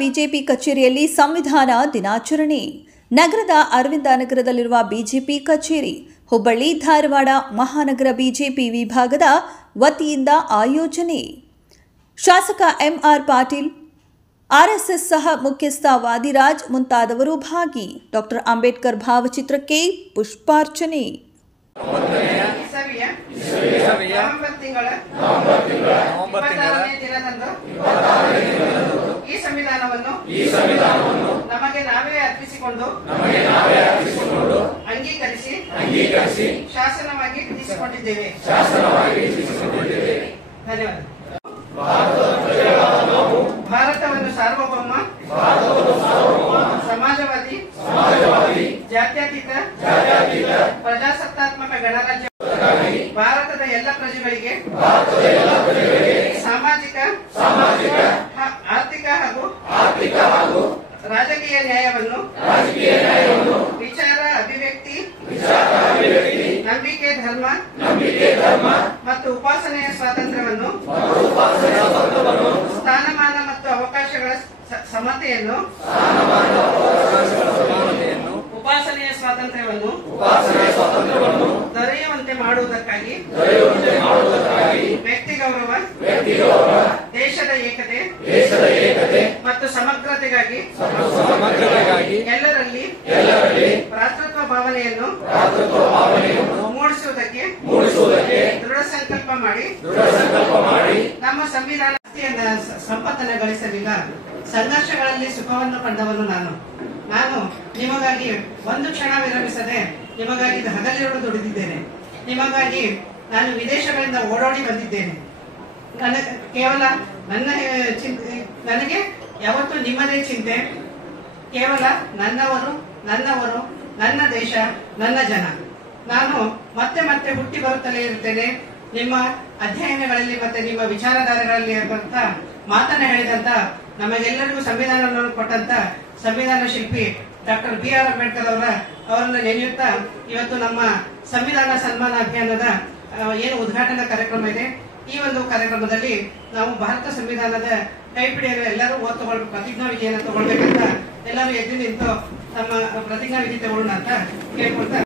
BJP ಕಚೇರಿಯಲ್ಲಿ ಸಂವಿಧಾನ ದಿನಾಚರಣೆ. ನಗರದ ಅರವಿಂದ ನಗರದಲ್ಲಿರುವ ಬಿಜೆಪಿ ಕಚೇರಿ ಹುಬ್ಬಳ್ಳಿ ಧಾರವಾಡ ಮಹಾನಗರ ಬಿಜೆಪಿ ವಿಭಾಗದ ವತಿಯಿಂದ ಆಯೋಜನೆ. ಶಾಸಕ ಎಂಆರ್ ಪಾಟೀಲ್, ಆರ್ಎಸ್ಎಸ್ ಸಹ ಮುಖ್ಯಸ್ಥ ವಾದಿರಾಜ್ ಮುಂತಾದವರು ಭಾಗಿ. ಡಾಕ್ಟರ್ ಅಂಬೇಡ್ಕರ್ ಭಾವಚಿತ್ರಕ್ಕೆ ಪುಷ್ಪಾರ್ಚನೆ. ಈ ಸಂವಿಧಾನವನ್ನು ನಮಗೆ ನಾವೇ ಅರ್ಪಿಸಿಕೊಂಡು ಅಂಗೀಕರಿಸಿ ಶಾಸನವಾಗಿ ವಿಧಿಸಿಕೊಂಡಿದ್ದೇವೆ. ಧನ್ಯವಾದ. ಭಾರತವನ್ನು ಸಾರ್ವಭೌಮ, ಸಮಾಜವಾದಿ, ಜಾತ್ಯತೀತ, ಪ್ರಜಾಸತ್ತಾತ್ಮಕ ಗಣರಾಜ್ಯ ಭಾರತದ ಎಲ್ಲ ಪ್ರಜೆಗಳಿಗೆ ಸಾಮಾಜಿಕ, ಆರ್ಥಿಕ ಹಾಗೂ ರಾಜಕೀಯ ನ್ಯಾಯವನ್ನು, ವಿಚಾರ ಅಭಿವ್ಯಕ್ತಿ, ನಂಬಿಕೆ ಧರ್ಮ ಮತ್ತು ಉಪಾಸನೆಯ ಸ್ವಾತಂತ್ರ್ಯವನ್ನು, ಸ್ಥಾನಮಾನ ಮತ್ತು ಅವಕಾಶಗಳ ಸಮತೆಯನ್ನು, ಉಪಾಸನೆಯ ಸ್ವಾತಂತ್ರ್ಯವನ್ನು ದೊರೆಯುವಂತೆ ಮಾಡುವುದಕ್ಕಾಗಿ ವ್ಯಕ್ತಿ ಗೌರವ, ದೇಶದ ಏಕತೆ ಮತ್ತು ಸಮಗ್ರತೆಗಾಗಿ ಎಲ್ಲರಲ್ಲಿ ಭ್ರಾತೃತ್ವ ಭಾವನೆಯನ್ನು ಮೂಡಿಸುವುದಕ್ಕೆ ದೃಢ ಸಂಕಲ್ಪ ಮಾಡಿ ನಮ್ಮ ಸಂವಿಧಾನ ಸಂಪತ್ತನ್ನು ಗಳಿಸಲಿಲ್ಲ. ಸಂಘರ್ಷಗಳಲ್ಲಿ ಸುಖವನ್ನು ಕಂಡವನು ನಾನು ನಿಮಗಾಗಿ ಒಂದು ಕ್ಷಣ ವಿರಮಿಸದೆ ನಿಮಗಾಗಿ ಹಗಲಿರುಳು ದುಡಿದಿದ್ದೇನೆ. ನಿಮಗಾಗಿ ನಾನು ವಿದೇಶಗಳಿಂದ ಓಡೋಡಿ ಬಂದಿದ್ದೇನೆ. ಕೇವಲ ನನಗೆ ಯಾವತ್ತೂ ನಿಮ್ಮದೇ ಚಿಂತೆ. ಕೇವಲ ನನ್ನವರು, ನನ್ನ ದೇಶ, ನನ್ನ ಜನ. ನಾನು ಮತ್ತೆ ಮತ್ತೆ ಹುಟ್ಟಿ ಬರುತ್ತಲೇ ಇರುತ್ತೇನೆ. ನಿಮ್ಮ ಅಧ್ಯಯನಗಳಲ್ಲಿ ಮತ್ತೆ ನಿಮ್ಮ ವಿಚಾರಧಾರೆಗಳಲ್ಲಿ ಅಂತ ಮಾತನ್ನ ಹೇಳಿದಂತ, ನಮಗೆಲ್ಲರಿಗೂ ಸಂವಿಧಾನವನ್ನು ಕೊಟ್ಟಂತ ಸಂವಿಧಾನ ಶಿಲ್ಪಿ ಡಾಕ್ಟರ್ ಬಿ.ಆರ್. ಅಂಬೇಡ್ಕರ್ ಅವರನ್ನು ನೆನೆಯುತ್ತಾ ಇವತ್ತು ನಮ್ಮ ಸಂವಿಧಾನ ಸನ್ಮಾನ ಅಭಿಯಾನದ ಏನು ಉದ್ಘಾಟನಾ ಕಾರ್ಯಕ್ರಮ ಇದೆ, ಈ ಒಂದು ಕಾರ್ಯಕ್ರಮದಲ್ಲಿ ನಾವು ಭಾರತ ಸಂವಿಧಾನದ ಕೈಪಿಡಿಯನ್ನು ಎಲ್ಲರೂ ಪ್ರತಿಜ್ಞಾ ವಿಧಿಯನ್ನು ತಗೊಳ್ಬೇಕಂತ ಎಲ್ಲರೂ ಎದ್ದು ನಿಂತು ತಮ್ಮ ಪ್ರತಿಜ್ಞಾ ವಿಧಿ ತಗೊಳ್ಳೋಣ ಅಂತ ಕೇಳ್ಕೊಳ್ತಾ